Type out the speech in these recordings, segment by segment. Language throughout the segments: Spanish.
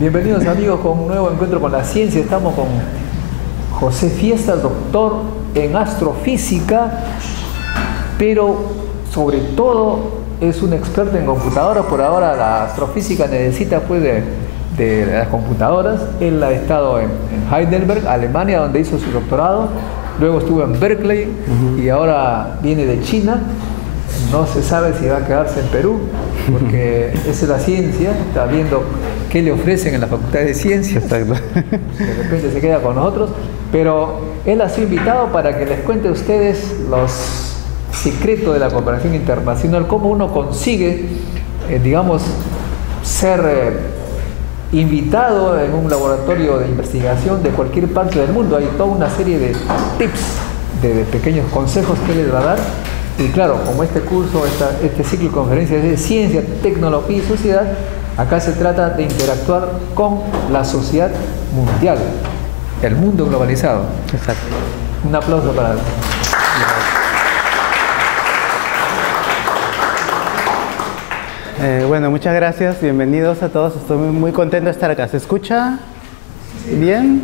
Bienvenidos amigos con un nuevo encuentro con la ciencia. Estamos con José Fiestas, doctor en astrofísica, pero sobre todo es un experto en computadoras. Por ahora la astrofísica necesita pues de las computadoras. Él ha estado en Heidelberg, Alemania, donde hizo su doctorado. Luego estuvo en Berkeley y ahora viene de China. No se sabe si va a quedarse en Perú, porque esa es la ciencia. Está viendo qué le ofrecen en la Facultad de Ciencias. De repente se queda con nosotros. Pero él ha sido invitado para que les cuente a ustedes los secretos de la cooperación internacional, cómo uno consigue, digamos, ser invitado en un laboratorio de investigación de cualquier parte del mundo. Hay toda una serie de tips, de pequeños consejos que él les va a dar. Y claro, como este curso, este ciclo de conferencias de ciencia, tecnología y sociedad, acá se trata de interactuar con la sociedad mundial, el mundo globalizado. Exacto. Un aplauso para él. Bueno, muchas gracias, bienvenidos a todos. Estoy muy contento de estar acá. ¿Se escucha bien?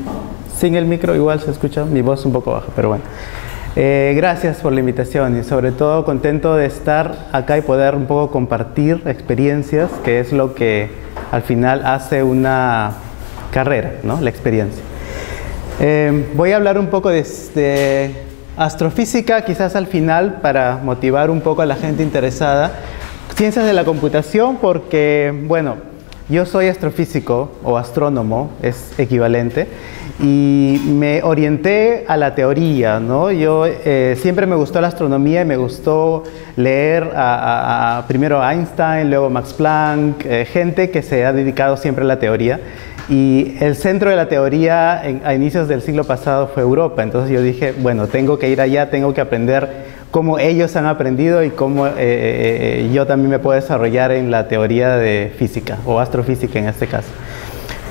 Sin el micro igual se escucha, mi voz un poco baja, pero bueno. Gracias por la invitación y sobre todo contento de estar acá y poder un poco compartir experiencias, que es lo que al final hace una carrera, ¿no? La experiencia. Voy a hablar un poco de astrofísica, quizás al final, para motivar un poco a la gente interesada. Ciencias de la computación porque, bueno, yo soy astrofísico o astrónomo, es equivalente, y me orienté a la teoría, ¿no? Yo siempre me gustó la astronomía y me gustó leer primero a Einstein, luego Max Planck, gente que se ha dedicado siempre a la teoría. Y el centro de la teoría a inicios del siglo pasado fue Europa. Entonces yo dije, bueno, tengo que ir allá, tengo que aprender cómo ellos han aprendido y cómo yo también me puedo desarrollar en la teoría de física o astrofísica en este caso.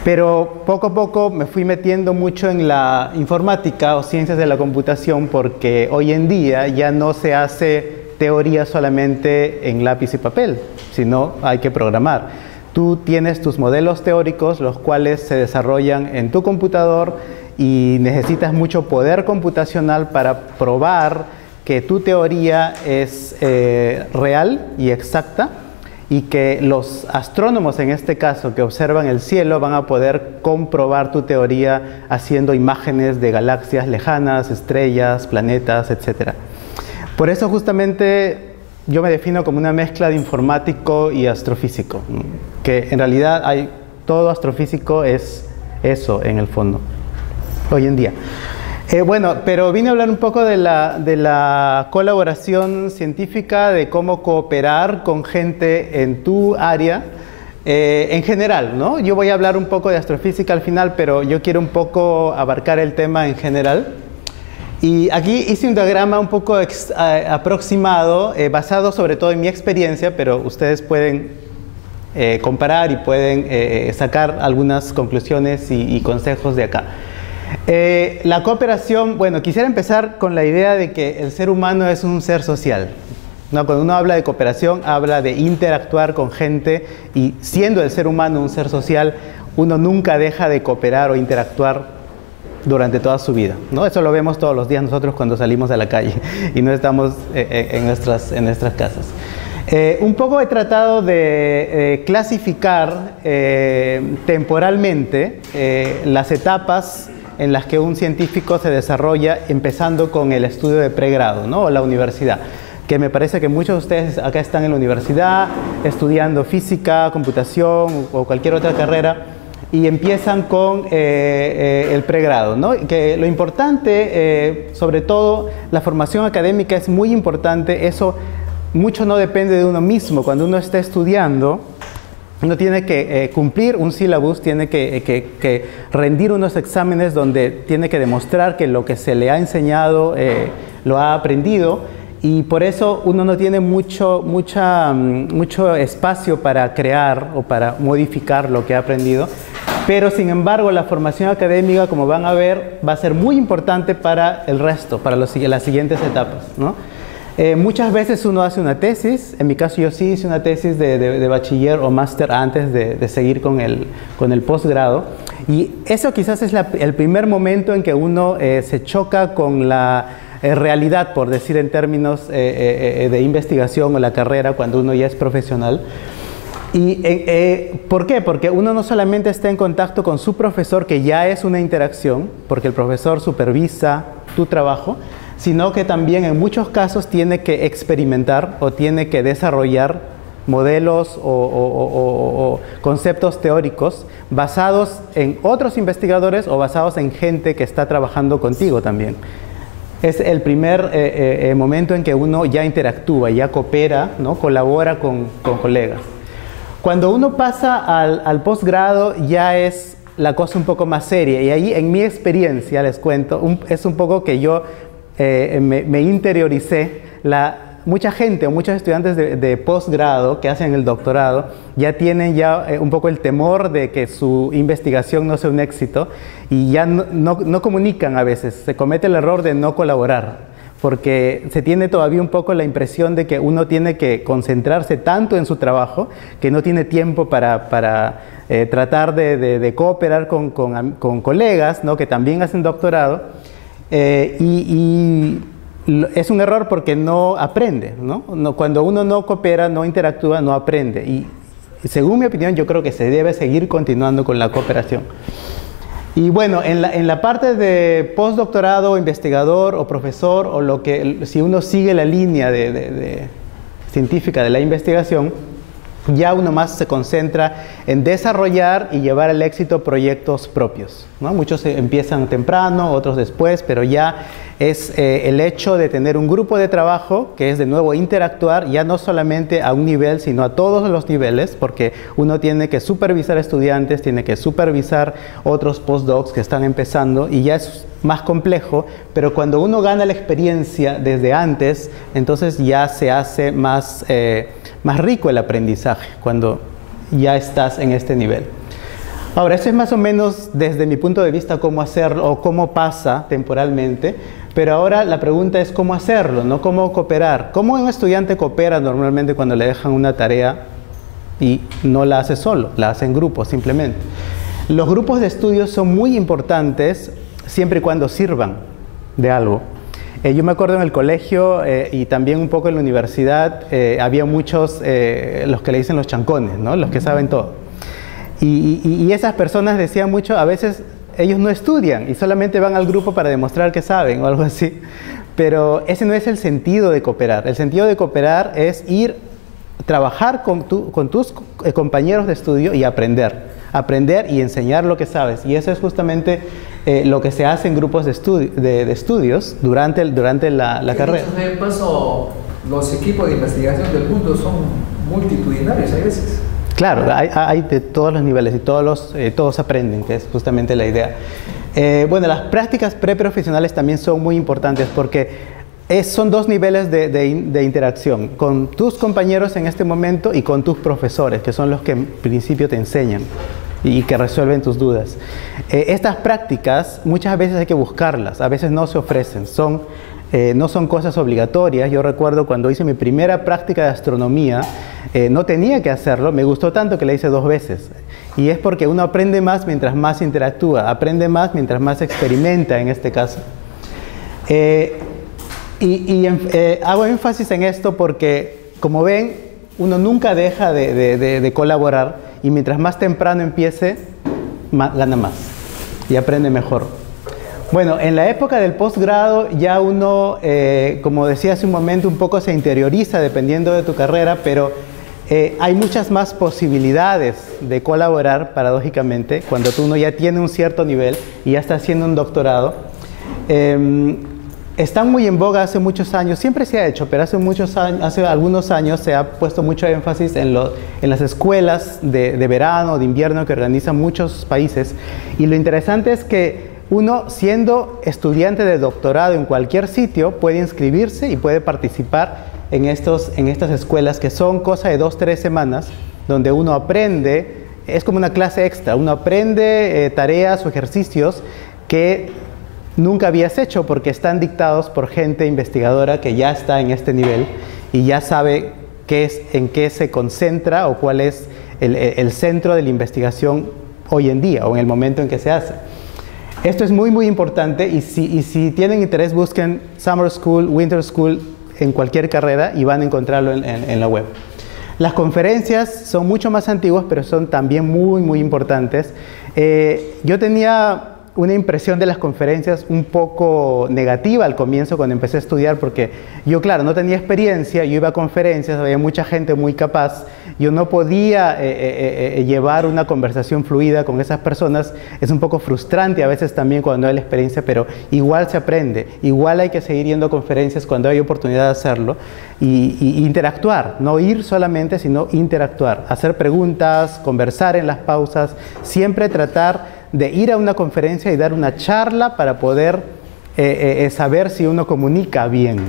Pero poco a poco me fui metiendo mucho en la informática o ciencias de la computación porque hoy en día ya no se hace teoría solamente en lápiz y papel, sino hay que programar. Tú tienes tus modelos teóricos, los cuales se desarrollan en tu computador y necesitas mucho poder computacional para probar que tu teoría es real y exacta y que los astrónomos, en este caso, que observan el cielo, van a poder comprobar tu teoría haciendo imágenes de galaxias lejanas, estrellas, planetas, etc. Por eso justamente yo me defino como una mezcla de informático y astrofísico, que en realidad todo astrofísico es eso en el fondo, hoy en día. Bueno, pero vine a hablar un poco de la colaboración científica, de cómo cooperar con gente en tu área, en general, ¿no? Yo voy a hablar un poco de astrofísica al final, pero yo quiero un poco abarcar el tema en general. Y aquí hice un diagrama un poco aproximado, basado sobre todo en mi experiencia, pero ustedes pueden comparar y pueden sacar algunas conclusiones y consejos de acá. La cooperación, bueno, quisiera empezar con la idea de que el ser humano es un ser social, ¿no? Cuando uno habla de cooperación, habla de interactuar con gente y siendo el ser humano un ser social, uno nunca deja de cooperar o interactuar durante toda su vida, ¿no? Eso lo vemos todos los días nosotros cuando salimos a la calle y no estamos en nuestras casas. Un poco he tratado de clasificar temporalmente las etapas en las que un científico se desarrolla, empezando con el estudio de pregrado, ¿no? O la universidad, que me parece que muchos de ustedes acá están en la universidad estudiando física, computación o cualquier otra carrera y empiezan con el pregrado, ¿no? Que lo importante, sobre todo la formación académica es muy importante. Eso mucho no depende de uno mismo. Cuando uno está estudiando, uno tiene que cumplir un syllabus, tiene que rendir unos exámenes donde tiene que demostrar que lo que se le ha enseñado lo ha aprendido, y por eso uno no tiene mucho espacio para crear o para modificar lo que ha aprendido. Pero sin embargo la formación académica, como van a ver, va a ser muy importante para el resto, para las siguientes etapas, ¿no? Muchas veces uno hace una tesis. En mi caso yo sí hice una tesis de bachiller o máster antes de seguir con el posgrado. Y eso quizás es el primer momento en que uno se choca con la realidad, por decir en términos de investigación o la carrera cuando uno ya es profesional. ¿Y por qué? Porque uno no solamente está en contacto con su profesor, que ya es una interacción, porque el profesor supervisa tu trabajo, sino que también en muchos casos tiene que experimentar o tiene que desarrollar modelos o conceptos teóricos basados en otros investigadores o basados en gente que está trabajando contigo también. Es el primer momento en que uno ya interactúa, ya coopera, ¿no? Colabora con colegas. Cuando uno pasa al posgrado ya es la cosa un poco más seria, y ahí en mi experiencia, les cuento, es un poco que yo me interioricé. Mucha gente o muchos estudiantes de posgrado que hacen el doctorado ya tienen un poco el temor de que su investigación no sea un éxito y ya no comunican a veces. Se comete el error de no colaborar, porque se tiene todavía un poco la impresión de que uno tiene que concentrarse tanto en su trabajo que no tiene tiempo para tratar de cooperar con colegas, ¿no? Que también hacen doctorado. Es un error porque no aprende, ¿no? Cuando uno no coopera, no interactúa, no aprende. Y según mi opinión, yo creo que se debe seguir continuando con la cooperación. Y bueno, en la parte de postdoctorado, investigador o profesor, o si uno sigue la línea científica de la investigación, ya uno más se concentra en desarrollar y llevar al éxito proyectos propios, ¿no? Muchos empiezan temprano, otros después, pero ya es el hecho de tener un grupo de trabajo, que es de nuevo interactuar, ya no solamente a un nivel, sino a todos los niveles, porque uno tiene que supervisar estudiantes, tiene que supervisar otros postdocs que están empezando, y ya es más complejo, pero cuando uno gana la experiencia desde antes, entonces ya se hace más rico el aprendizaje, cuando ya estás en este nivel. Ahora, eso es más o menos desde mi punto de vista cómo hacerlo o cómo pasa temporalmente, pero ahora la pregunta es cómo hacerlo, ¿no? Cómo cooperar. ¿Cómo un estudiante coopera normalmente cuando le dejan una tarea y no la hace solo, la hace en grupo simplemente? Los grupos de estudio son muy importantes siempre y cuando sirvan de algo. Yo me acuerdo en el colegio y también un poco en la universidad había muchos, los que le dicen los chancones, ¿no? Los que saben todo. Y esas personas decían mucho, a veces ellos no estudian y solamente van al grupo para demostrar que saben o algo así. Pero ese no es el sentido de cooperar. El sentido de cooperar es trabajar con tus compañeros de estudio y aprender y enseñar lo que sabes. Y eso es justamente lo que se hace en grupos de estudios durante la carrera. De paso, los equipos de investigación del mundo son multitudinarios a veces. Claro, hay de todos los niveles y todos aprenden, que es justamente la idea. Bueno, las prácticas preprofesionales también son muy importantes porque son dos niveles de interacción, con tus compañeros en este momento y con tus profesores, que son los que en principio te enseñan y que resuelven tus dudas. Estas prácticas muchas veces hay que buscarlas, a veces no se ofrecen, no son cosas obligatorias. Yo recuerdo cuando hice mi primera práctica de astronomía, no tenía que hacerlo, me gustó tanto que la hice 2 veces. Y es porque uno aprende más mientras más interactúa, aprende más mientras más experimenta en este caso. Hago énfasis en esto porque, como ven, uno nunca deja de colaborar y mientras más temprano empiece, gana más y aprende mejor. Bueno, en la época del posgrado ya uno, como decía hace un momento, un poco se interioriza dependiendo de tu carrera, pero hay muchas más posibilidades de colaborar, paradójicamente, cuando uno ya tiene un cierto nivel y ya está haciendo un doctorado. Están muy en boga hace muchos años, siempre se ha hecho, pero hace algunos años se ha puesto mucho énfasis en las escuelas de verano, de invierno que organizan muchos países. Y lo interesante es que uno, siendo estudiante de doctorado en cualquier sitio, puede inscribirse y puede participar en estas escuelas que son cosa de 2-3 semanas, donde uno aprende, es como una clase extra, uno aprende tareas o ejercicios que nunca habías hecho porque están dictados por gente investigadora que ya está en este nivel y ya sabe en qué se concentra o cuál es el centro de la investigación hoy en día o en el momento en que se hace. Esto es muy, muy importante y si tienen interés, busquen Summer School, Winter School en cualquier carrera y van a encontrarlo en la web. Las conferencias son mucho más antiguas, pero son también muy, muy importantes. Yo tenía una impresión de las conferencias un poco negativa al comienzo cuando empecé a estudiar, porque yo, claro, no tenía experiencia, yo iba a conferencias, había mucha gente muy capaz, yo no podía llevar una conversación fluida con esas personas. Es un poco frustrante a veces también cuando hay la experiencia, pero igual se aprende, igual hay que seguir yendo a conferencias cuando hay oportunidad de hacerlo y interactuar, no ir solamente, sino interactuar, hacer preguntas, conversar en las pausas, siempre tratar de ir a una conferencia y dar una charla para poder saber si uno comunica bien,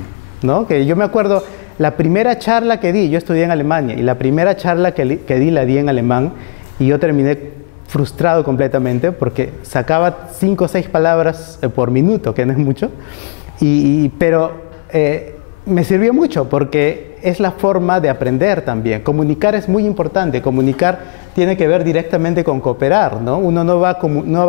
¿no? Que yo me acuerdo, la primera charla que di, yo estudié en Alemania, y la primera charla que di la di en alemán, y yo terminé frustrado completamente porque sacaba 5 o 6 palabras por minuto, que no es mucho, pero me sirvió mucho porque es la forma de aprender también. Comunicar es muy importante. Comunicar tiene que ver directamente con cooperar, ¿no? Uno no va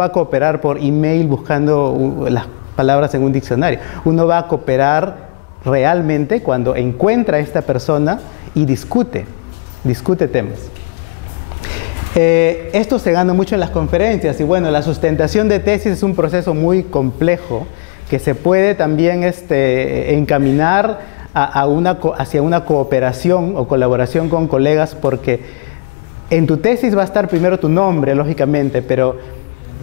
a cooperar por email buscando las palabras en un diccionario. Uno va a cooperar realmente cuando encuentra a esta persona y discute temas. Esto se gana mucho en las conferencias y bueno, la sustentación de tesis es un proceso muy complejo que se puede también encaminar hacia una cooperación o colaboración con colegas, porque en tu tesis va a estar primero tu nombre, lógicamente, pero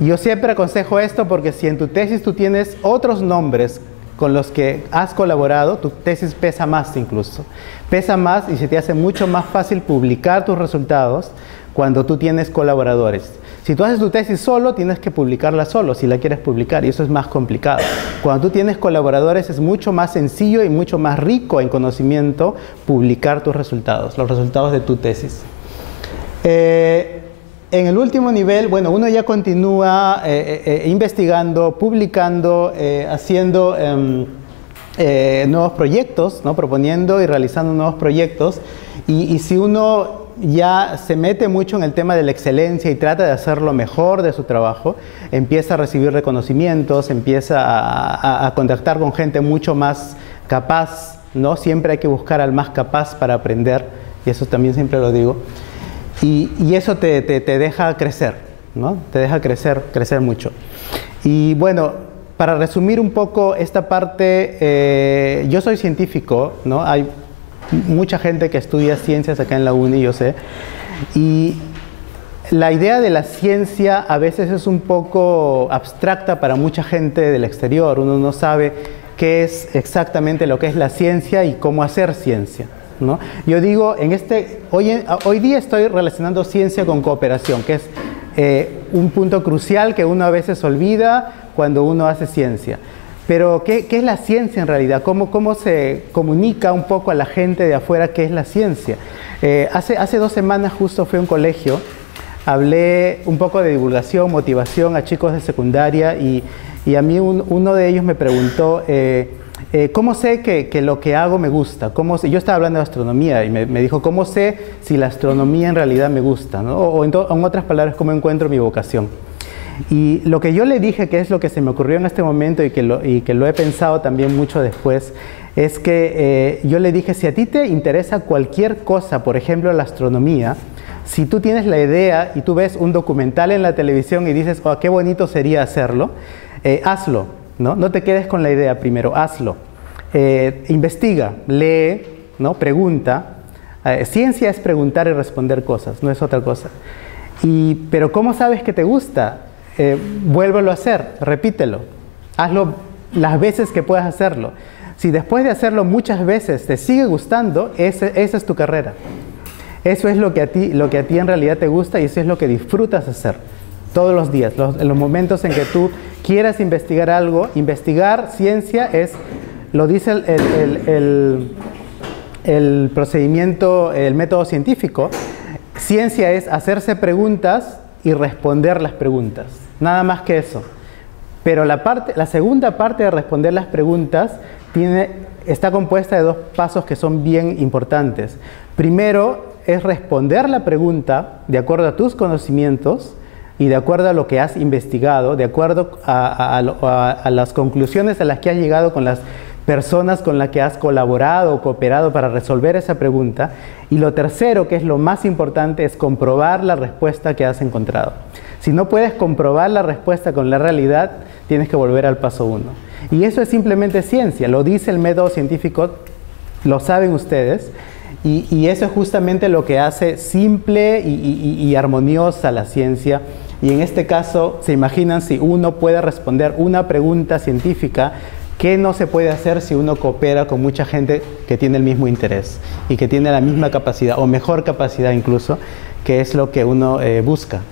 yo siempre aconsejo esto porque si en tu tesis tú tienes otros nombres con los que has colaborado, tu tesis pesa más incluso. Pesa más y se te hace mucho más fácil publicar tus resultados cuando tú tienes colaboradores. Si tú haces tu tesis solo, tienes que publicarla solo si la quieres publicar y eso es más complicado. Cuando tú tienes colaboradores es mucho más sencillo y mucho más rico en conocimiento publicar tus resultados, los resultados de tu tesis. En el último nivel, bueno, uno ya continúa investigando, publicando, haciendo nuevos proyectos, ¿no? Proponiendo y realizando nuevos proyectos. Y si uno ya se mete mucho en el tema de la excelencia y trata de hacer lo mejor de su trabajo, empieza a recibir reconocimientos, empieza a contactar con gente mucho más capaz, ¿no? Siempre hay que buscar al más capaz para aprender, y eso también siempre lo digo. Y eso te deja crecer, ¿no? Te deja crecer mucho. Y bueno, para resumir un poco esta parte, yo soy científico, ¿no? Hay mucha gente que estudia ciencias acá en la uni, yo sé. Y la idea de la ciencia a veces es un poco abstracta para mucha gente del exterior. Uno no sabe qué es exactamente lo que es la ciencia y cómo hacer ciencia, ¿no? Yo digo, hoy día estoy relacionando ciencia con cooperación, que es un punto crucial que uno a veces olvida cuando uno hace ciencia. Pero, ¿qué es la ciencia en realidad? ¿Cómo se comunica un poco a la gente de afuera qué es la ciencia? Hace 2 semanas justo fui a un colegio, hablé un poco de divulgación, motivación a chicos de secundaria y a mí uno de ellos me preguntó, ¿cómo sé que lo que hago me gusta? Yo estaba hablando de astronomía y me dijo, ¿cómo sé si la astronomía en realidad me gusta, ¿no? O en otras palabras, ¿cómo encuentro mi vocación? Y lo que yo le dije, que es lo que se me ocurrió en este momento y que lo he pensado también mucho después, es que yo le dije, si a ti te interesa cualquier cosa, por ejemplo la astronomía, si tú tienes la idea y tú ves un documental en la televisión y dices, oh, qué bonito sería hacerlo, hazlo, ¿no? No te quedes con la idea primero, hazlo. Investiga, lee, ¿no? Pregunta. Ciencia es preguntar y responder cosas, no es otra cosa. Pero ¿cómo sabes que te gusta? Vuélvelo a hacer, repítelo. Hazlo las veces que puedas hacerlo. Si después de hacerlo muchas veces te sigue gustando, esa es tu carrera. Eso es lo que a ti en realidad te gusta y eso es lo que disfrutas hacer todos los días. En los momentos en que tú quieras investigar algo, investigar ciencia es, lo dice el procedimiento, el método científico, ciencia es hacerse preguntas y responder las preguntas. Nada más que eso. Pero la segunda parte de responder las preguntas está compuesta de dos pasos que son bien importantes. Primero es responder la pregunta de acuerdo a tus conocimientos y de acuerdo a lo que has investigado, de acuerdo a las conclusiones a las que has llegado con las personas con las que has colaborado o cooperado para resolver esa pregunta. Y lo tercero, que es lo más importante, es comprobar la respuesta que has encontrado. Si no puedes comprobar la respuesta con la realidad, tienes que volver al paso 1. Y eso es simplemente ciencia, lo dice el método científico, lo saben ustedes, y eso es justamente lo que hace simple y armoniosa la ciencia. Y en este caso, se imaginan si uno puede responder una pregunta científica, ¿qué no se puede hacer si uno coopera con mucha gente que tiene el mismo interés y que tiene la misma capacidad o mejor capacidad incluso, que es lo que uno busca?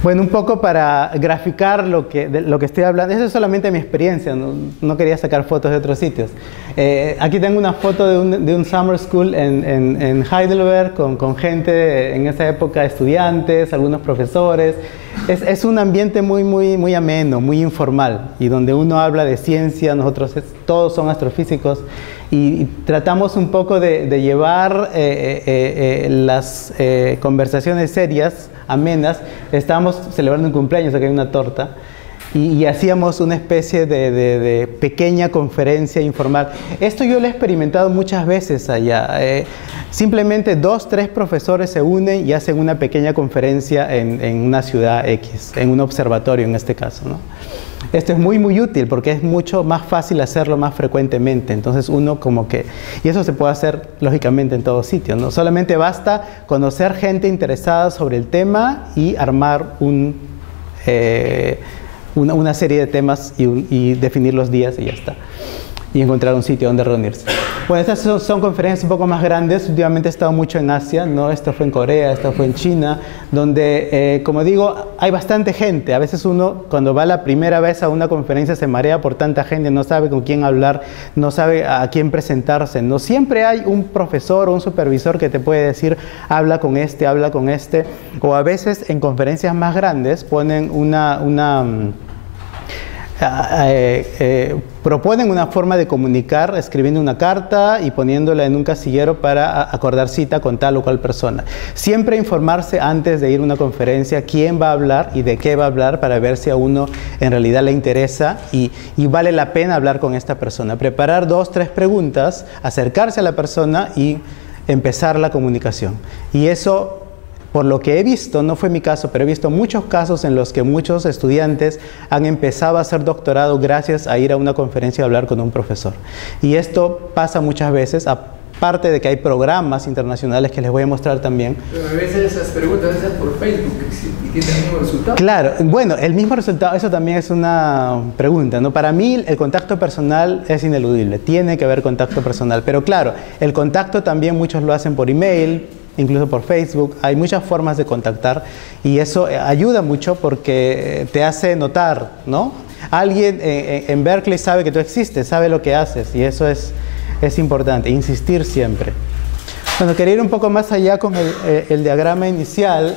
Bueno, un poco para graficar de lo que estoy hablando. Eso es solamente mi experiencia, no quería sacar fotos de otros sitios. Aquí tengo una foto de un summer school en Heidelberg con gente en esa época, estudiantes, algunos profesores. Es un ambiente muy ameno, muy informal, y donde uno habla de ciencia, todos son astrofísicos, y tratamos un poco de llevar las conversaciones serias, amenas. Estábamos celebrando un cumpleaños, aquí hay una torta, y hacíamos una especie de pequeña conferencia informal. Esto yo lo he experimentado muchas veces allá. Simplemente 2, 3 profesores se unen y hacen una pequeña conferencia en una ciudad X, en un observatorio en este caso, ¿no? Esto es muy útil porque es mucho más fácil hacerlo más frecuentemente. Entonces uno y eso se puede hacer lógicamente en todo sitio, ¿no? Solamente basta conocer gente interesada sobre el tema y armar una serie de temas y definir los días y ya está. Y encontrar un sitio donde reunirse. Bueno, estas son conferencias un poco más grandes. Últimamente he estado mucho en Asia, ¿no? Esto fue en Corea, esto fue en China, donde, como digo, hay bastante gente. A veces uno, cuando va la primera vez a una conferencia, se marea por tanta gente, no sabe con quién hablar, no sabe a quién presentarse. No siempre hay un profesor o un supervisor que te puede decir, habla con este. O a veces en conferencias más grandes ponen proponen una forma de comunicar escribiendo una carta y poniéndola en un casillero para acordar cita con tal o cual persona. Siempre informarse antes de ir a una conferencia quién va a hablar y de qué va a hablar para ver si a uno en realidad le interesa y vale la pena hablar con esta persona. Preparar 2, 3 preguntas, acercarse a la persona y empezar la comunicación. Y eso, por lo que he visto, no fue mi caso, pero he visto muchos casos en los que muchos estudiantes han empezado a hacer doctorado gracias a ir a una conferencia y hablar con un profesor. Y esto pasa muchas veces, aparte de que hay programas internacionales que les voy a mostrar también. Pero a veces esas preguntas se hacen por Facebook y tienen el mismo resultado. Claro, bueno, el mismo resultado, eso también es una pregunta, ¿no? Para mí el contacto personal es ineludible, tiene que haber contacto personal, pero claro, el contacto también muchos lo hacen por email, incluso por Facebook. Hay muchas formas de contactar y eso ayuda mucho porque te hace notar, ¿no? Alguien en Berkeley sabe que tú existes, sabe lo que haces y eso es importante, insistir siempre. Bueno, quería ir un poco más allá con el diagrama inicial.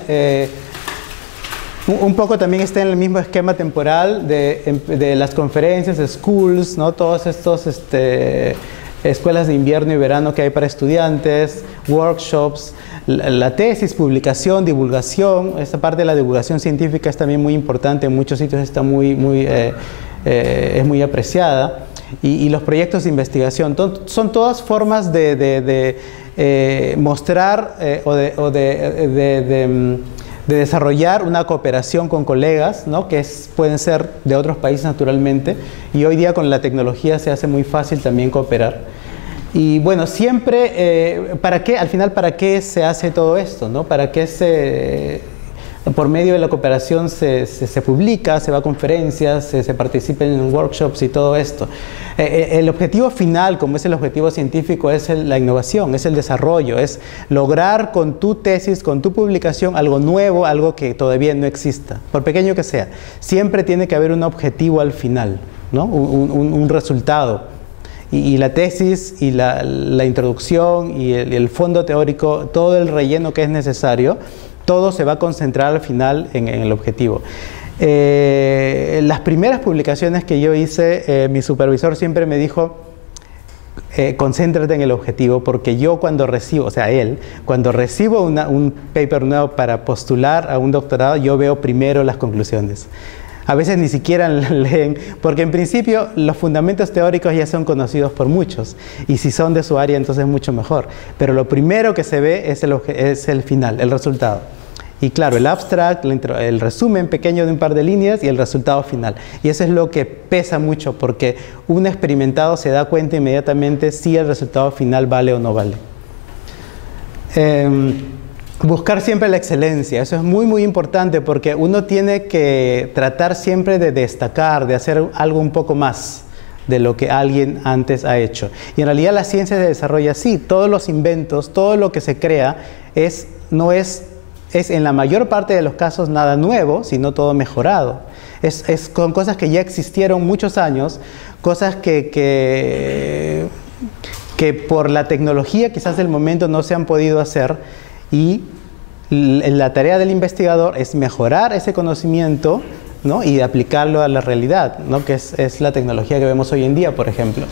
Un poco también está en el mismo esquema temporal de las conferencias, schools, ¿no? Todos estos escuelas de invierno y verano que hay para estudiantes, workshops, la tesis, publicación, divulgación. Esta parte de la divulgación científica es también muy importante, en muchos sitios está es muy apreciada. Y los proyectos de investigación, son todas formas de mostrar o de desarrollar una cooperación con colegas, ¿no? Que pueden ser de otros países naturalmente, y hoy día con la tecnología se hace muy fácil también cooperar. Y bueno, siempre, al final, ¿para qué se hace todo esto, ¿no? ¿Para qué por medio de la cooperación se publica, se va a conferencias, se participa en workshops y todo esto? El objetivo final, como es el objetivo científico, es la innovación, es el desarrollo, es lograr con tu tesis, con tu publicación, algo nuevo, algo que todavía no exista, por pequeño que sea. Siempre tiene que haber un objetivo al final, ¿no? Un resultado. Y la tesis y la introducción y el fondo teórico, todo el relleno que es necesario, todo se va a concentrar al final en el objetivo. Las primeras publicaciones que yo hice, mi supervisor siempre me dijo, concéntrate en el objetivo, porque yo cuando recibo, o sea, él, cuando recibo un paper nuevo para postular a un doctorado, yo veo primero las conclusiones. A veces ni siquiera leen, porque en principio los fundamentos teóricos ya son conocidos por muchos, y si son de su área entonces mucho mejor. Pero lo primero que se ve es el final, el resultado. Y claro, el abstract, el resumen pequeño de un par de líneas y el resultado final. Y eso es lo que pesa mucho, porque un experimentado se da cuenta inmediatamente si el resultado final vale o no vale. Buscar siempre la excelencia, eso es muy muy importante, porque uno tiene que tratar siempre de destacar, de hacer algo un poco más de lo que alguien antes ha hecho. Y en realidad la ciencia se desarrolla así, todos los inventos, todo lo que se crea no es en la mayor parte de los casos nada nuevo, sino todo mejorado. Es con cosas que ya existieron muchos años, cosas que por la tecnología quizás del momento no se han podido hacer, y la tarea del investigador es mejorar ese conocimiento, ¿no? Y aplicarlo a la realidad, ¿no? Que es la tecnología que vemos hoy en día, por ejemplo.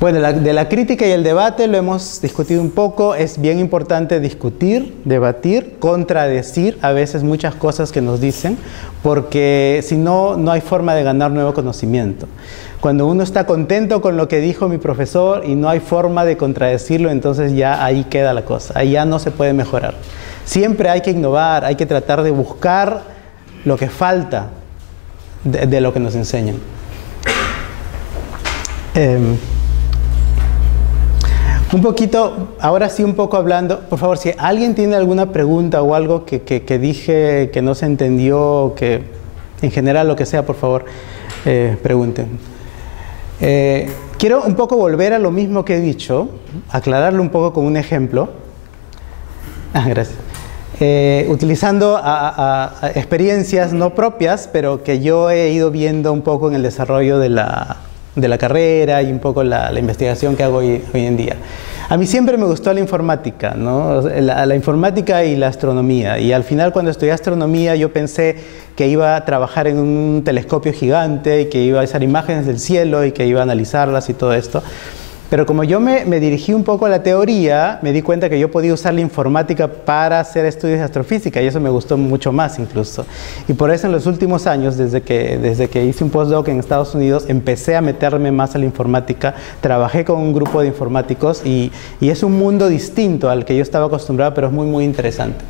Bueno, de la crítica y el debate lo hemos discutido un poco. Es bien importante discutir, debatir, contradecir a veces muchas cosas que nos dicen, porque si no, no hay forma de ganar nuevo conocimiento. Cuando uno está contento con lo que dijo mi profesor y no hay forma de contradecirlo, entonces ya ahí queda la cosa, ahí ya no se puede mejorar. Siempre hay que innovar, hay que tratar de buscar lo que falta de lo que nos enseñan. Un poquito, ahora sí un poco hablando, por favor, si alguien tiene alguna pregunta o algo que dije que no se entendió, que en general lo que sea, por favor, pregunten. Quiero un poco volver a lo mismo que he dicho, aclararlo un poco con un ejemplo. Gracias. Utilizando experiencias no propias, pero que yo he ido viendo un poco en el desarrollo de la carrera y un poco la investigación que hago hoy en día. A mí siempre me gustó la informática, ¿no? La informática y la astronomía. Y al final, cuando estudié astronomía, yo pensé que iba a trabajar en un telescopio gigante y que iba a hacer imágenes del cielo y que iba a analizarlas y todo esto. Pero como yo me dirigí un poco a la teoría, me di cuenta que yo podía usar la informática para hacer estudios de astrofísica, y eso me gustó mucho más incluso. Y por eso en los últimos años, desde que hice un postdoc en Estados Unidos, empecé a meterme más a la informática, trabajé con un grupo de informáticos y es un mundo distinto al que yo estaba acostumbrado, pero es muy muy interesante.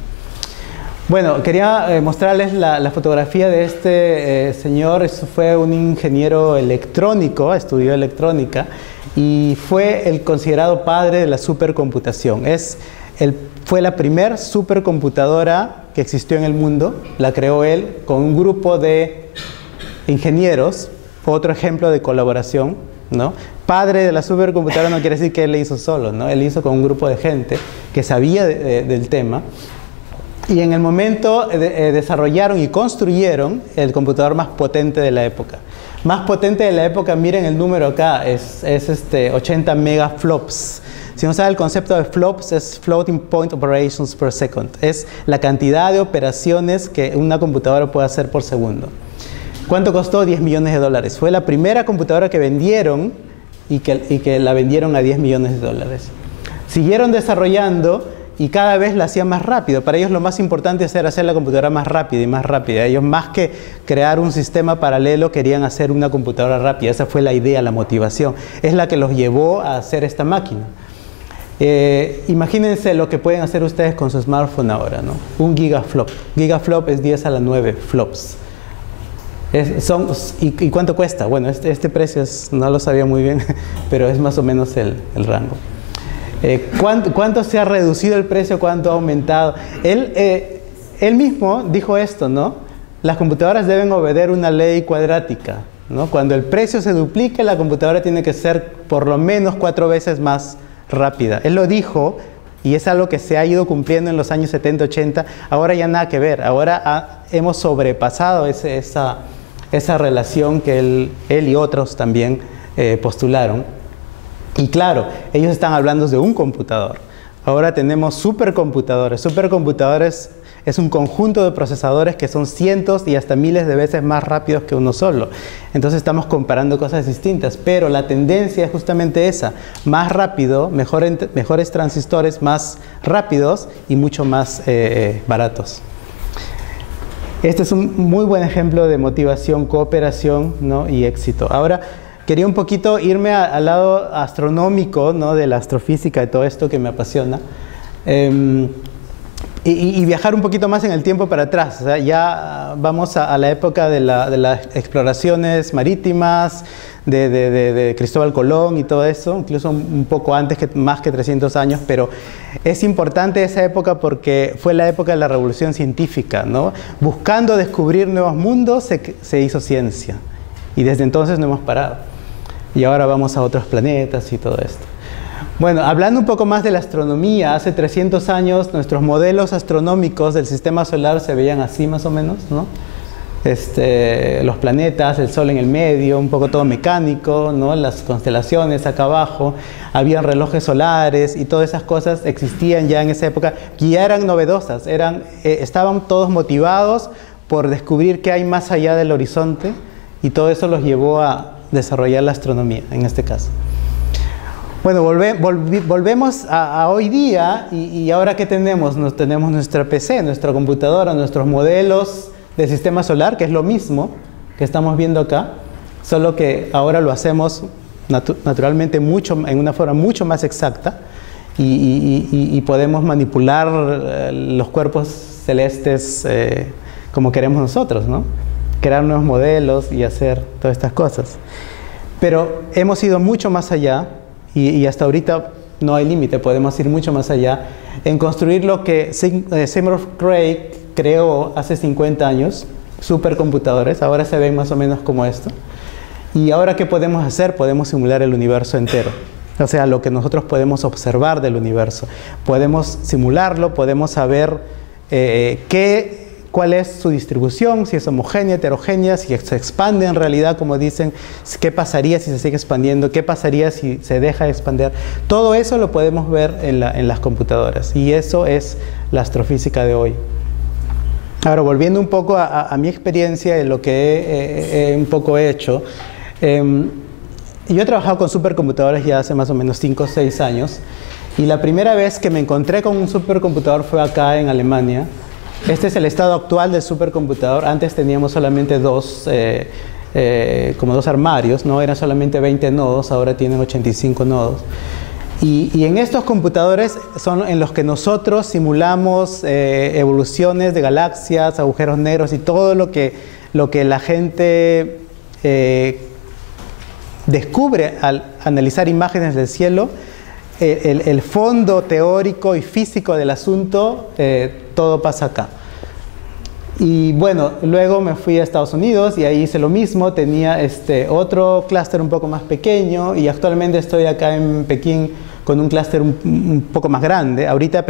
Bueno, quería mostrarles la fotografía de este señor. Eso fue un ingeniero electrónico, estudió electrónica y fue el considerado padre de la supercomputación. Fue la primera supercomputadora que existió en el mundo, la creó él con un grupo de ingenieros, otro ejemplo de colaboración, ¿no? Padre de la supercomputadora no quiere decir que él le hizo solo, ¿no? Él hizo con un grupo de gente que sabía del tema. Y en el momento desarrollaron y construyeron el computador más potente de la época. Más potente de la época, miren el número acá, es 80 megaflops. Si no saben el concepto de flops, es floating point operations per second. Es la cantidad de operaciones que una computadora puede hacer por segundo. ¿Cuánto costó? $10 millones. Fue la primera computadora que vendieron y que la vendieron a $10 millones. Siguieron desarrollando y cada vez la hacían más rápido. Para ellos lo más importante era hacer la computadora más rápida y más rápida. Ellos, más que crear un sistema paralelo, querían hacer una computadora rápida. Esa fue la idea, la motivación. Es la que los llevó a hacer esta máquina. Imagínense lo que pueden hacer ustedes con su smartphone ahora, ¿no? Un gigaflop. Gigaflop es 10 a la 9 flops. ¿Y cuánto cuesta? Bueno, este precio no lo sabía muy bien, pero es más o menos el rango. ¿Cuánto se ha reducido el precio? ¿Cuánto ha aumentado? Él mismo dijo esto, ¿no? Las computadoras deben obedecer una ley cuadrática, ¿no? Cuando el precio se duplique, la computadora tiene que ser por lo menos 4 veces más rápida. Él lo dijo y es algo que se ha ido cumpliendo en los años 70, 80. Ahora ya nada que ver. Ahora hemos sobrepasado esa relación que él y otros también postularon. Y claro, ellos están hablando de un computador. Ahora tenemos supercomputadores. Supercomputadores es un conjunto de procesadores que son cientos y hasta miles de veces más rápidos que uno solo. Entonces estamos comparando cosas distintas, pero la tendencia es justamente esa, más rápido, mejores transistores, más rápidos y mucho más baratos. Este es un muy buen ejemplo de motivación, cooperación, ¿no? Y éxito. Ahora, quería un poquito irme al lado astronómico, ¿no? De la astrofísica y todo esto que me apasiona. Y viajar un poquito más en el tiempo para atrás. O sea, ya vamos a la época de las exploraciones marítimas, de Cristóbal Colón y todo eso, incluso un poco antes, más que 300 años, pero es importante esa época porque fue la época de la revolución científica, ¿no? Buscando descubrir nuevos mundos se hizo ciencia y desde entonces no hemos parado. Y ahora vamos a otros planetas y todo esto. Bueno, hablando un poco más de la astronomía, hace 300 años nuestros modelos astronómicos del sistema solar se veían así más o menos, ¿no? Los planetas, el Sol en el medio, un poco todo mecánico, ¿no? Las constelaciones acá abajo, habían relojes solares y todas esas cosas existían ya en esa época, que ya eran novedosas, estaban todos motivados por descubrir qué hay más allá del horizonte y todo eso los llevó a desarrollar la astronomía en este caso. Bueno, volvemos a hoy día y ahora ¿qué tenemos? Tenemos nuestra PC, nuestra computadora, nuestros modelos del sistema solar, que es lo mismo que estamos viendo acá, solo que ahora lo hacemos naturalmente en una forma mucho más exacta y podemos manipular los cuerpos celestes como queremos nosotros, ¿no? Crear nuevos modelos y hacer todas estas cosas. Pero hemos ido mucho más allá y hasta ahorita no hay límite, podemos ir mucho más allá en construir lo que Seymour Cray creó hace 50 años, supercomputadores, ahora se ven más o menos como esto. Y ahora ¿qué podemos hacer? Podemos simular el universo entero. O sea, lo que nosotros podemos observar del universo. Podemos simularlo, podemos saber cuál es su distribución, si es homogénea, heterogénea, si se expande en realidad, como dicen, qué pasaría si se sigue expandiendo, qué pasaría si se deja de expandir. Todo eso lo podemos ver en las computadoras y eso es la astrofísica de hoy. Ahora, volviendo un poco a mi experiencia en lo que he un poco hecho, yo he trabajado con supercomputadores ya hace más o menos 5 o 6 años y la primera vez que me encontré con un supercomputador fue acá en Alemania. Este es el estado actual del supercomputador. Antes teníamos solamente como dos armarios, ¿no? Eran solamente 20 nodos, ahora tienen 85 nodos. Y en estos computadores son en los que nosotros simulamos evoluciones de galaxias, agujeros negros y todo lo que la gente descubre al analizar imágenes del cielo. El fondo teórico y físico del asunto, todo pasa acá. Y bueno, luego me fui a Estados Unidos y ahí hice lo mismo, tenía otro clúster un poco más pequeño y actualmente estoy acá en Pekín con un clúster un poco más grande. Ahorita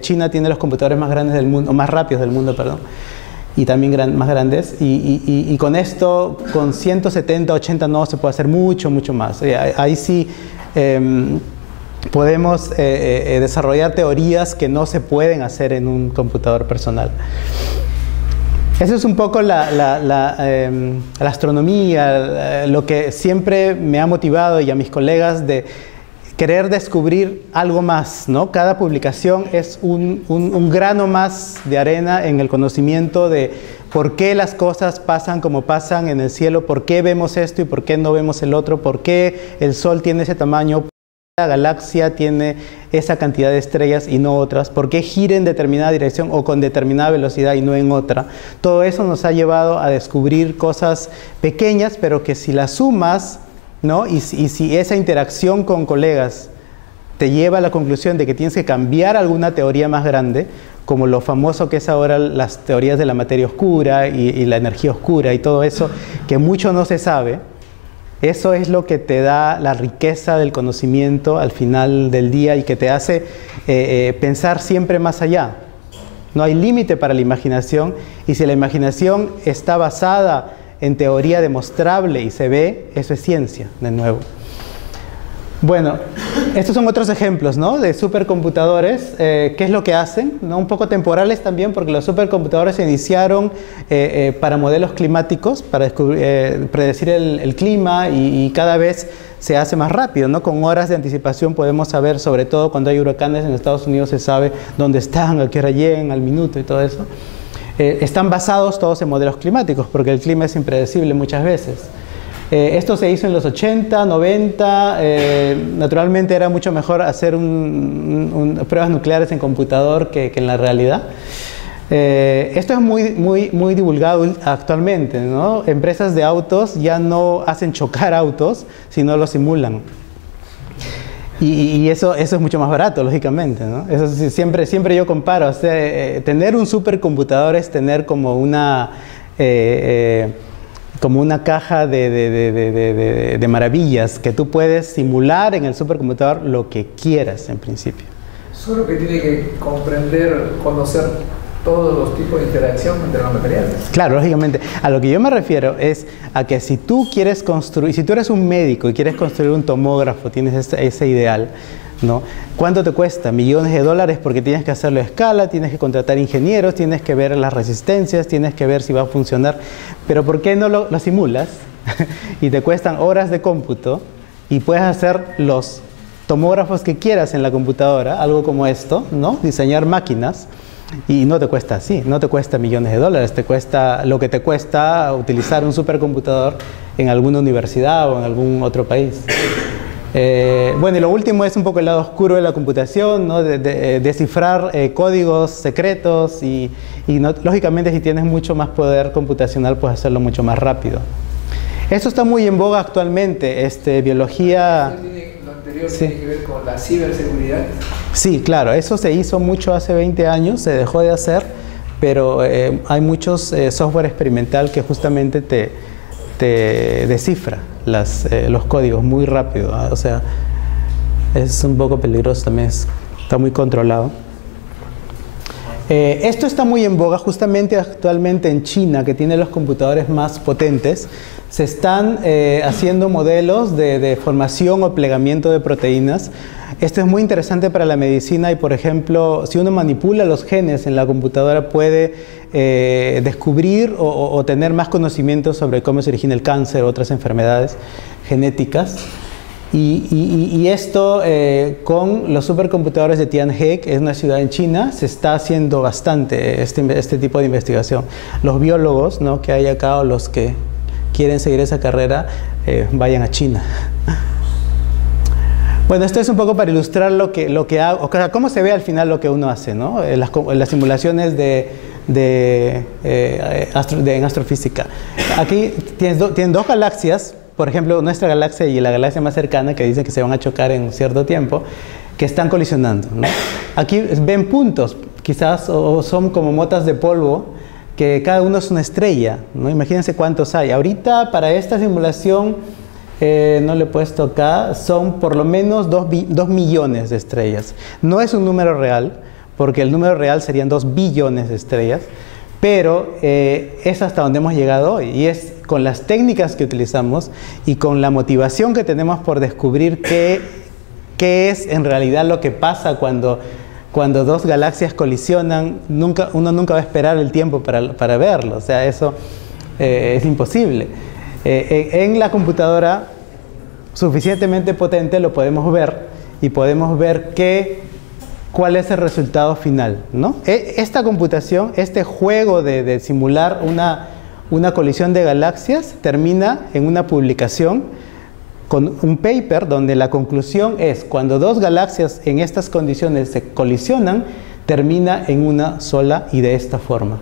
China tiene los computadores más grandes del mundo, más rápidos del mundo, perdón, y también más grandes. Y con esto, con 170, 80 nodos se puede hacer mucho, mucho más. Ahí sí podemos desarrollar teorías que no se pueden hacer en un computador personal. Eso es un poco la astronomía, lo que siempre me ha motivado y a mis colegas de querer descubrir algo más, ¿no? Cada publicación es un grano más de arena en el conocimiento de por qué las cosas pasan como pasan en el cielo, por qué vemos esto y por qué no vemos el otro, por qué el Sol tiene ese tamaño, la galaxia tiene esa cantidad de estrellas y no otras, por qué gira en determinada dirección o con determinada velocidad y no en otra. Todo eso nos ha llevado a descubrir cosas pequeñas, pero que si las sumas, ¿no? Y si esa interacción con colegas te lleva a la conclusión de que tienes que cambiar alguna teoría más grande, como lo famoso que es ahora las teorías de la materia oscura y la energía oscura y todo eso, que mucho no se sabe. Eso es lo que te da la riqueza del conocimiento al final del día y que te hace pensar siempre más allá. No hay límite para la imaginación y si la imaginación está basada en teoría demostrable y se ve, eso es ciencia, de nuevo. Bueno, Estos son otros ejemplos, ¿no?, de supercomputadores. ¿Qué es lo que hacen? ¿No? Un poco temporales también, porque los supercomputadores se iniciaron para modelos climáticos, para predecir el clima, y cada vez se hace más rápido, ¿no? Con horas de anticipación podemos saber, sobre todo cuando hay huracanes en Estados Unidos, se sabe dónde están, a qué hora llegan, al minuto y todo eso. Están basados todos en modelos climáticos, porque el clima es impredecible muchas veces. Esto se hizo en los 80, 90, naturalmente era mucho mejor hacer pruebas nucleares en computador que en la realidad. Esto es muy divulgado actualmente, ¿no? Empresas de autos ya no hacen chocar autos, sino los simulan. Y eso es mucho más barato, lógicamente, ¿no? Eso siempre yo comparo. O sea, tener un supercomputador es tener como una caja de maravillas que tú puedes simular en el supercomputador lo que quieras en principio. Solo que tiene que comprender, conocer todos los tipos de interacción entre los materiales. Claro, lógicamente. A lo que yo me refiero es a que si tú quieres construir, si tú eres un médico y quieres construir un tomógrafo, tienes ese ideal, ¿no? ¿Cuánto te cuesta? Millones de dólares, porque tienes que hacerlo a escala, tienes que contratar ingenieros, tienes que ver las resistencias, tienes que ver si va a funcionar. Pero ¿por qué no lo simulas? Y te cuestan horas de cómputo y puedes hacer los tomógrafos que quieras en la computadora, algo como esto, ¿no? Diseñar máquinas. Y no te cuesta así, no te cuesta millones de dólares, te cuesta lo que te cuesta utilizar un supercomputador en alguna universidad o en algún otro país. Bueno, y lo último es un poco el lado oscuro de la computación, ¿no? De descifrar códigos secretos y lógicamente si tienes mucho más poder computacional puedes hacerlo mucho más rápido. Esto está muy en boga actualmente, biología... Lo anterior tiene que ver con la ciberseguridad. Sí, claro, eso se hizo mucho hace 20 años, se dejó de hacer, pero hay muchos software experimental que justamente te descifra los códigos muy rápido, ¿eh? O sea, es un poco peligroso también, está muy controlado. Esto está muy en boga justamente actualmente en China, que tiene los computadores más potentes. Se están haciendo modelos de formación o plegamiento de proteínas. Esto es muy interesante para la medicina y, por ejemplo, si uno manipula los genes en la computadora puede descubrir o tener más conocimiento sobre cómo se origina el cáncer o otras enfermedades genéticas. Y esto con los supercomputadores de Tianhe, que es una ciudad en China, se está haciendo bastante este tipo de investigación. Los biólogos, ¿no?, que hay acá, o los que quieren seguir esa carrera, vayan a China. Bueno, esto es un poco para ilustrar lo que hago, o sea, cómo se ve al final lo que uno hace, ¿no? Las simulaciones en astrofísica. Aquí tienen dos galaxias. Por ejemplo, nuestra galaxia y la galaxia más cercana, que dicen que se van a chocar en cierto tiempo, que están colisionando, ¿no? Aquí ven puntos, quizás, o son como motas de polvo, que cada uno es una estrella, ¿no? Imagínense cuántos hay. Ahorita, para esta simulación, no le he puesto acá, son por lo menos 2 millones de estrellas. No es un número real, porque el número real serían 2 billones de estrellas, pero es hasta donde hemos llegado hoy, y es con las técnicas que utilizamos y con la motivación que tenemos por descubrir qué es en realidad lo que pasa cuando dos galaxias colisionan. Uno nunca va a esperar el tiempo para verlo, o sea, eso es imposible. En la computadora suficientemente potente lo podemos ver y podemos ver cuál es el resultado final, ¿no? Esta computación, este juego de simular una colisión de galaxias termina en una publicación con un paper donde la conclusión es: cuando dos galaxias en estas condiciones se colisionan, termina en una sola y de esta forma.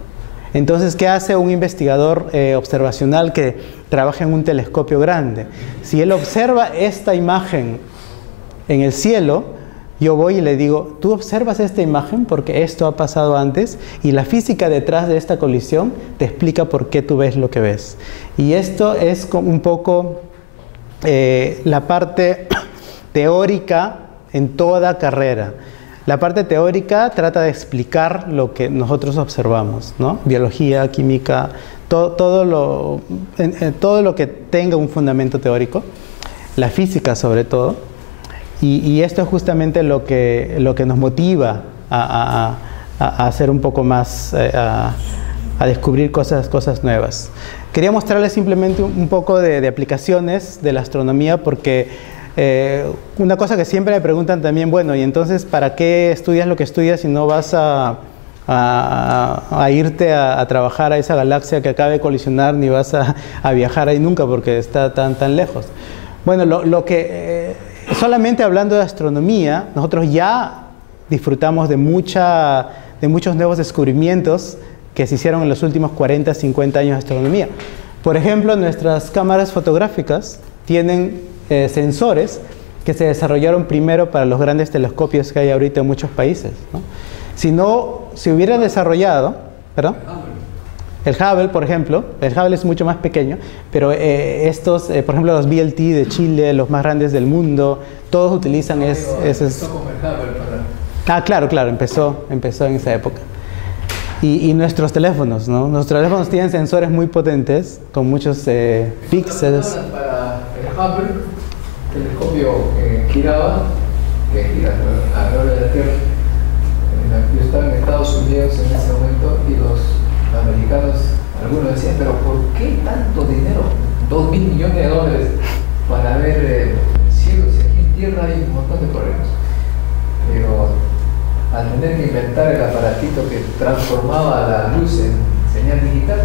Entonces, ¿qué hace un investigador observacional que trabaja en un telescopio grande? Si él observa esta imagen en el cielo, yo voy y le digo: tú observas esta imagen porque esto ha pasado antes, y la física detrás de esta colisión te explica por qué tú ves lo que ves. Y esto es un poco la parte teórica en toda carrera. La parte teórica trata de explicar lo que nosotros observamos, ¿no? Biología, química, todo lo que tenga un fundamento teórico. La física, sobre todo. Y esto es justamente lo que nos motiva a hacer un poco más, a descubrir cosas nuevas. Quería mostrarles simplemente un poco de aplicaciones de la astronomía, porque una cosa que siempre me preguntan también, bueno, y entonces, ¿para qué estudias lo que estudias si no vas a irte a trabajar a esa galaxia que acaba de colisionar, ni vas a viajar ahí nunca porque está tan lejos? Bueno, solamente hablando de astronomía, nosotros ya disfrutamos de muchos nuevos descubrimientos que se hicieron en los últimos 40, 50 años de astronomía. Por ejemplo, nuestras cámaras fotográficas tienen sensores que se desarrollaron primero para los grandes telescopios que hay ahorita en muchos países, ¿no? Si no se hubiera desarrollado, ¿perdón? El Hubble, por ejemplo, el Hubble es mucho más pequeño, pero estos, por ejemplo, los VLT de Chile, los más grandes del mundo, todos utilizan esos. Claro, empezó en esa época. Y nuestros teléfonos, ¿no? Nuestros teléfonos tienen sensores muy potentes, con muchos píxeles. Para el Hubble, telescopio que gira alrededor de la Tierra. Yo estaba en Estados Unidos en ese momento y los americanos, algunos decían, pero ¿por qué tanto dinero? $2.000 millones para ver el cielo, si aquí en Tierra hay un montón de problemas. Pero al tener que inventar el aparatito que transformaba la luz en señal digital,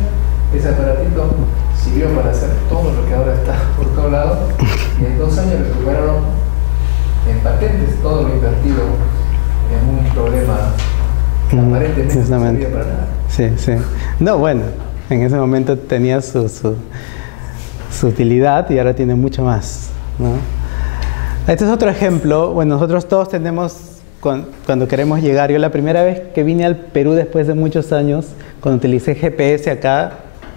ese aparatito sirvió para hacer todo lo que ahora está por todos lados, y en 2 años recuperaron en patentes todo lo invertido en un problema que aparentemente no servía para nada. Sí. No, bueno, en ese momento tenía su utilidad y ahora tiene mucho más, ¿no? Este es otro ejemplo. Bueno, nosotros todos tenemos, cuando queremos llegar, yo la primera vez que vine al Perú después de muchos años, cuando utilicé GPS acá,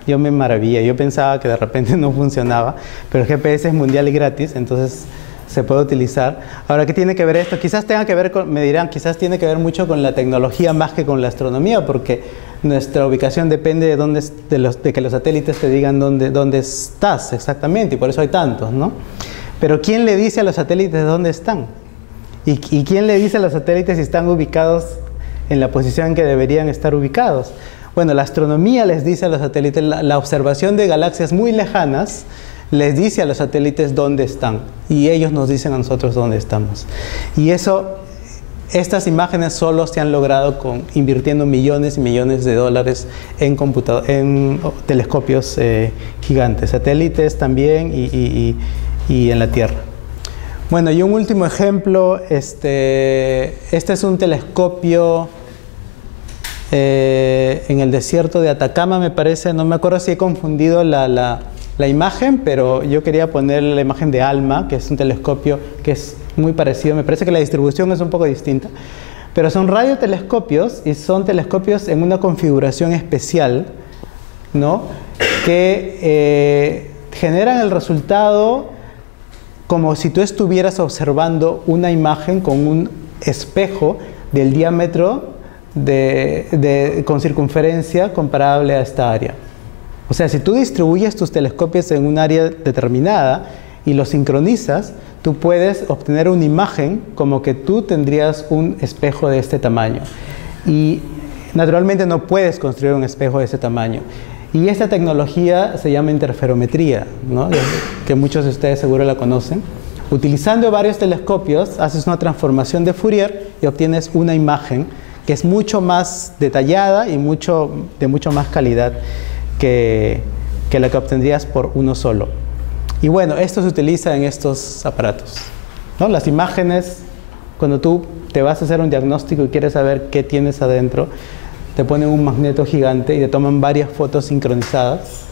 yo me maravillé. Yo pensaba que de repente no funcionaba, pero el GPS es mundial y gratis, entonces se puede utilizar. Ahora, ¿qué tiene que ver esto? Quizás tenga que ver me dirán, quizás tiene que ver mucho con la tecnología más que con la astronomía, porque nuestra ubicación depende de que los satélites te digan dónde estás exactamente, y por eso hay tantos, ¿no? Pero ¿quién le dice a los satélites dónde están? ¿Y quién le dice a los satélites si están ubicados en la posición en que deberían estar ubicados? Bueno, la astronomía les dice a los satélites, la observación de galaxias muy lejanas les dice a los satélites dónde están, y ellos nos dicen a nosotros dónde estamos. Y estas imágenes solo se han logrado invirtiendo millones y millones de dólares en telescopios gigantes, satélites también y en la Tierra. Bueno, y un último ejemplo, este es un telescopio en el desierto de Atacama, me parece. No me acuerdo si he confundido la imagen, pero yo quería poner la imagen de ALMA, que es un telescopio que es muy parecido. Me parece que la distribución es un poco distinta, pero son radiotelescopios y son telescopios en una configuración especial, ¿no? Que generan el resultado como si tú estuvieras observando una imagen con un espejo del diámetro con circunferencia comparable a esta área. O sea, si tú distribuyes tus telescopios en un área determinada y los sincronizas, tú puedes obtener una imagen como que tú tendrías un espejo de este tamaño. Y naturalmente no puedes construir un espejo de ese tamaño. Y esta tecnología se llama interferometría, ¿no? Que muchos de ustedes seguro la conocen. Utilizando varios telescopios, haces una transformación de Fourier y obtienes una imagen que es mucho más detallada y de mucho más calidad que la que obtendrías por uno solo. Y bueno, esto se utiliza en estos aparatos, ¿no? Las imágenes, cuando tú te vas a hacer un diagnóstico y quieres saber qué tienes adentro, te ponen un magneto gigante y te toman varias fotos sincronizadas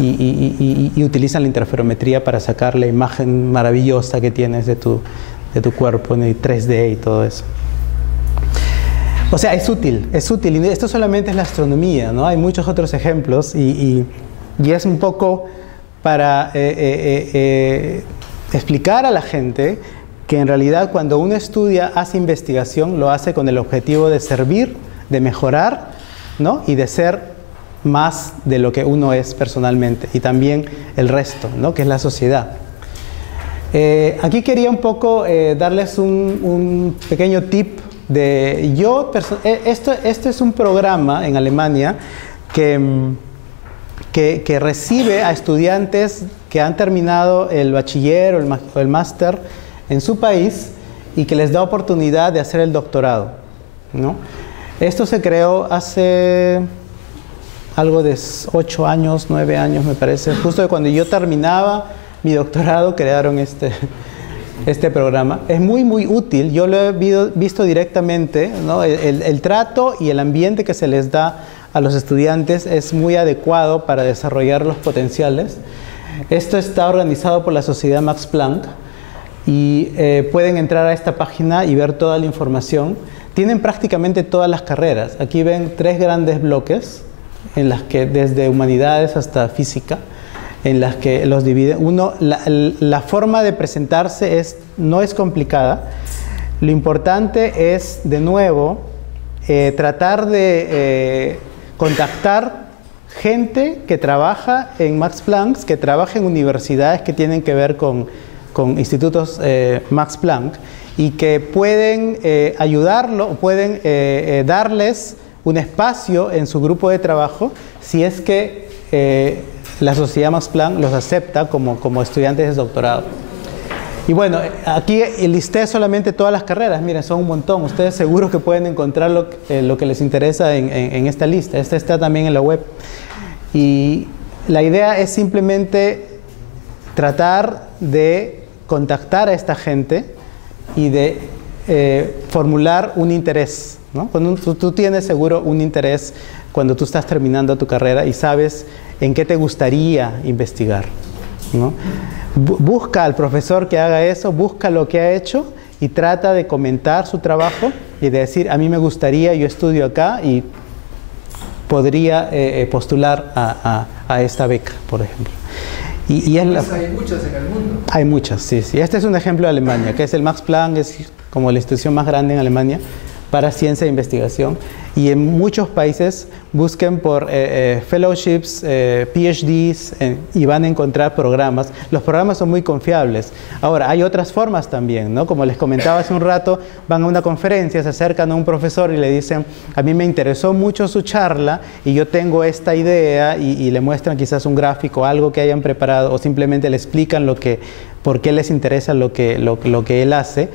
y utilizan la interferometría para sacar la imagen maravillosa que tienes de tu cuerpo en 3D y todo eso. O sea, es útil. Y esto solamente es la astronomía, ¿no? Hay muchos otros ejemplos y es un poco para explicar a la gente que en realidad cuando uno estudia, hace investigación, lo hace con el objetivo de servir, de mejorar, ¿no? Y de ser más de lo que uno es personalmente, y también el resto, ¿no? Que es la sociedad. Aquí quería un poco darles un pequeño tip de esto es un programa en Alemania que recibe a estudiantes que han terminado el bachiller o el máster en su país y que les da oportunidad de hacer el doctorado, ¿no? Esto se creó hace algo de 8 años, 9 años me parece, justo cuando yo terminaba mi doctorado crearon este programa. Es muy útil, yo lo he visto directamente, ¿no? El trato y el ambiente que se les da a los estudiantes es muy adecuado para desarrollar los potenciales. Esto está organizado por la Sociedad Max Planck y pueden entrar a esta página y ver toda la información. Tienen prácticamente todas las carreras. Aquí ven 3 grandes bloques, en las que desde humanidades hasta física, en las que los dividen. La forma de presentarse no es complicada. Lo importante es, de nuevo, tratar de contactar gente que trabaja en Max Planck, que trabaja en universidades que tienen que ver con institutos Max Planck y que pueden ayudarlo, pueden darles un espacio en su grupo de trabajo si es que la Sociedad Max Planck los acepta como estudiantes de doctorado. Y bueno, aquí listé solamente todas las carreras, miren, son un montón. Ustedes seguro que pueden encontrar lo que les interesa en esta lista. Esta está también en la web. Y la idea es simplemente tratar de contactar a esta gente y de formular un interés, ¿no? Cuando tú tienes seguro un interés cuando tú estás terminando tu carrera y sabes en qué te gustaría investigar, ¿no? Busca al profesor que haga eso, busca lo que ha hecho y trata de comentar su trabajo y de decir, a mí me gustaría, yo estudio acá y podría postular a esta beca, por ejemplo. Hay muchas en el mundo. Hay muchas, sí. Este es un ejemplo de Alemania, que es el Max Planck, es como la institución más grande en Alemania para ciencia e investigación. Y en muchos países busquen por fellowships, PhDs, y van a encontrar programas. Los programas son muy confiables. Ahora, hay otras formas también, ¿no? Como les comentaba hace un rato, van a una conferencia, se acercan a un profesor y le dicen, a mí me interesó mucho su charla y yo tengo esta idea, y le muestran quizás un gráfico, algo que hayan preparado, o simplemente le explican por qué les interesa lo que él hace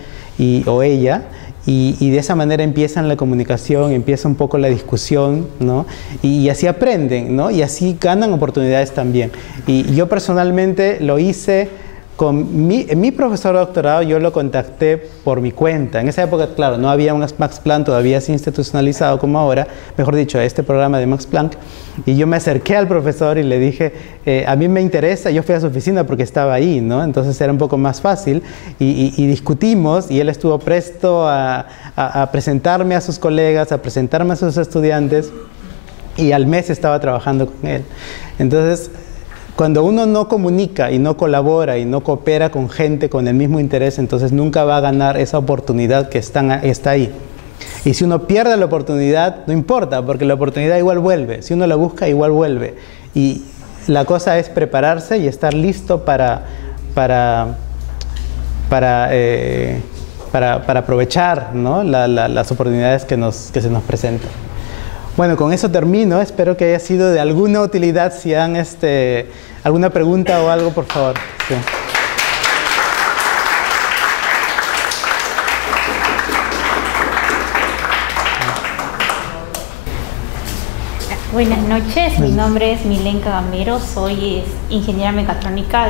o ella. Y de esa manera empiezan la comunicación, empieza un poco la discusión, ¿no? Y así aprenden, ¿no? Y así ganan oportunidades también. Y yo personalmente lo hice con mi profesor de doctorado, yo lo contacté por mi cuenta. En esa época, claro, no había un Max Planck todavía así institucionalizado como ahora, mejor dicho, este programa de Max Planck. Y yo me acerqué al profesor y le dije, a mí me interesa, yo fui a su oficina porque estaba ahí, ¿no? Entonces era un poco más fácil y discutimos y él estuvo presto a presentarme a sus colegas, a presentarme a sus estudiantes y al mes estaba trabajando con él. Entonces, cuando uno no comunica y no colabora y no coopera con gente con el mismo interés, entonces nunca va a ganar esa oportunidad que está ahí. Y si uno pierde la oportunidad, no importa, porque la oportunidad igual vuelve. Si uno la busca, igual vuelve. Y la cosa es prepararse y estar listo para aprovechar, ¿no? las oportunidades que se nos presentan. Bueno, con eso termino. Espero que haya sido de alguna utilidad. Si han alguna pregunta o algo, por favor. Sí. Buenas noches, mi nombre es Milenka Gamero, soy ingeniera mecatrónica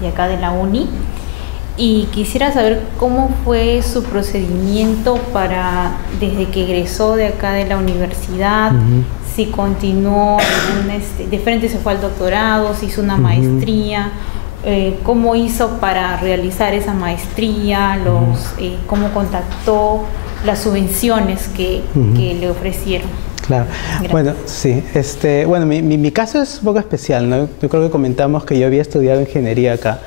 de acá de la UNI y quisiera saber cómo fue su procedimiento desde que egresó de acá de la universidad, si continuó, de frente se fue al doctorado, si hizo una maestría, cómo hizo para realizar esa maestría, cómo contactó las subvenciones que le ofrecieron. Claro. Gracias. Bueno, sí. Bueno, mi caso es un poco especial, ¿no? Yo creo que comentamos que yo había estudiado ingeniería acá.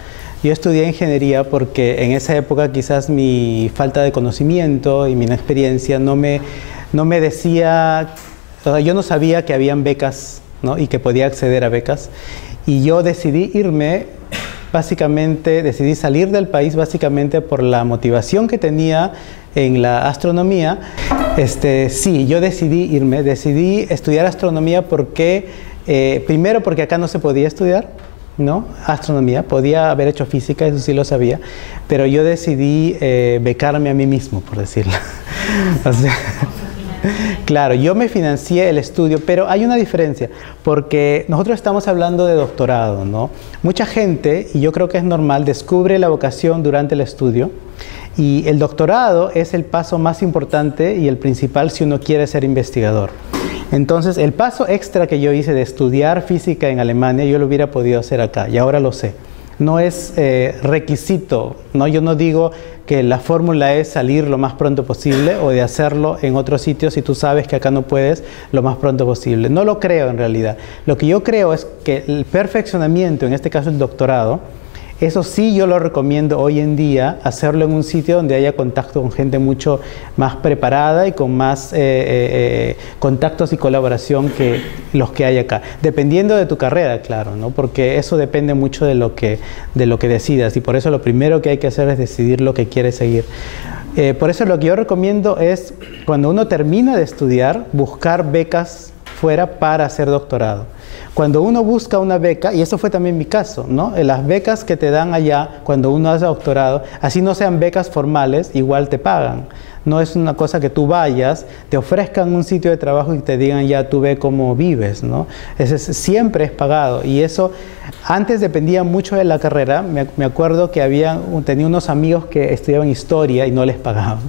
Yo estudié ingeniería porque en esa época quizás mi falta de conocimiento y mi inexperiencia no me decía, o sea, yo no sabía que habían becas, ¿no? Y que podía acceder a becas. Y yo decidí irme básicamente decidí salir del país básicamente por la motivación que tenía en la astronomía. Sí, yo decidí estudiar astronomía porque, primero porque acá no se podía estudiar, ¿no? Astronomía, podía haber hecho física, eso sí lo sabía, pero yo decidí becarme a mí mismo, por decirlo. O sea, claro, yo me financié el estudio, pero hay una diferencia, porque nosotros estamos hablando de doctorado, ¿no? Mucha gente, y yo creo que es normal, descubre la vocación durante el estudio, y el doctorado es el paso más importante y el principal si uno quiere ser investigador. Entonces, el paso extra que yo hice de estudiar física en Alemania, yo lo hubiera podido hacer acá, y ahora lo sé. No es requisito, ¿no? Yo no digo que la fórmula es salir lo más pronto posible o de hacerlo en otro sitio si tú sabes que acá no puedes lo más pronto posible. No lo creo en realidad. Lo que yo creo es que el perfeccionamiento, en este caso el doctorado, eso sí yo lo recomiendo hoy en día, hacerlo en un sitio donde haya contacto con gente mucho más preparada y con más contactos y colaboración que los que hay acá. Dependiendo de tu carrera, claro, ¿no? Porque eso depende mucho de lo que decidas, y por eso lo primero que hay que hacer es decidir lo que quieres seguir. Por eso lo que yo recomiendo es, cuando uno termina de estudiar, buscar becas fuera para hacer doctorado. Cuando uno busca una beca, y eso fue también mi caso, ¿no? Las becas que te dan allá cuando uno hace doctorado, así no sean becas formales, igual te pagan. No es una cosa que tú vayas, te ofrezcan un sitio de trabajo y te digan ya tú ve cómo vives, ¿no? Siempre es pagado, y eso antes dependía mucho de la carrera. Me acuerdo que tenía unos amigos que estudiaban historia y no les pagaban,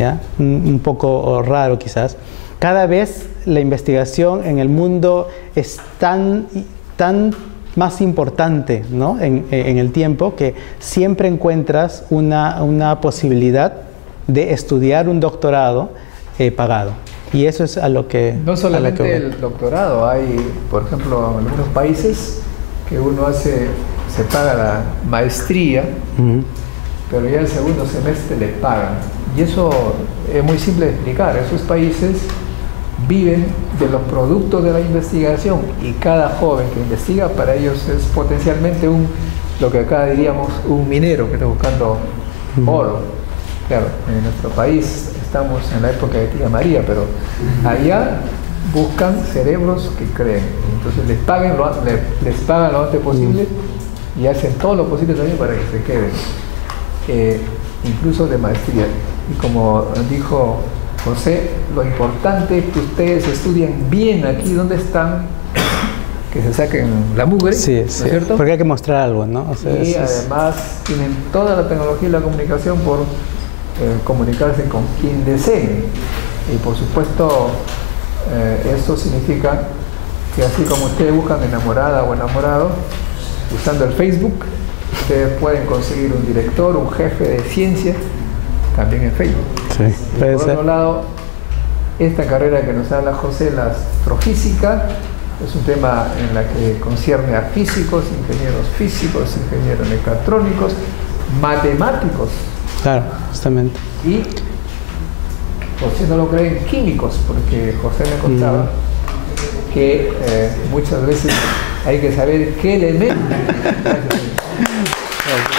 ¿ya? Un poco raro quizás. Cada vez la investigación en el mundo es tan más importante, ¿no? en el tiempo, que siempre encuentras una posibilidad de estudiar un doctorado pagado. Y eso es a lo que... No solamente el doctorado, hay, por ejemplo, en algunos países que uno se paga la maestría, pero ya el segundo semestre le pagan. Y eso es muy simple de explicar. Esos países viven de los productos de la investigación, y cada joven que investiga para ellos es potencialmente lo que acá diríamos un minero que está buscando oro. Claro, en nuestro país estamos en la época de Tía María, pero allá buscan cerebros que creen. Entonces les pagan lo antes posible y hacen todo lo posible también para que se queden, incluso de maestría. Y como dijo José, lo importante es que ustedes estudien bien aquí donde están, que se saquen la mugre, sí, ¿no es cierto? Porque hay que mostrar algo, ¿no? O sea, y además tienen toda la tecnología y la comunicación por comunicarse con quien deseen. Y por supuesto, eso significa que así como ustedes buscan enamorada o enamorado, usando el Facebook, ustedes pueden conseguir un director, un jefe de ciencia, también en Facebook. Sí, y por otro lado, esta carrera que nos habla José, la astrofísica, es un tema en la que concierne a físicos, ingenieros mecatrónicos, matemáticos. Claro, justamente. Y, José no lo creen, químicos, porque José me contaba que muchas veces hay que saber qué elemento. Gracias.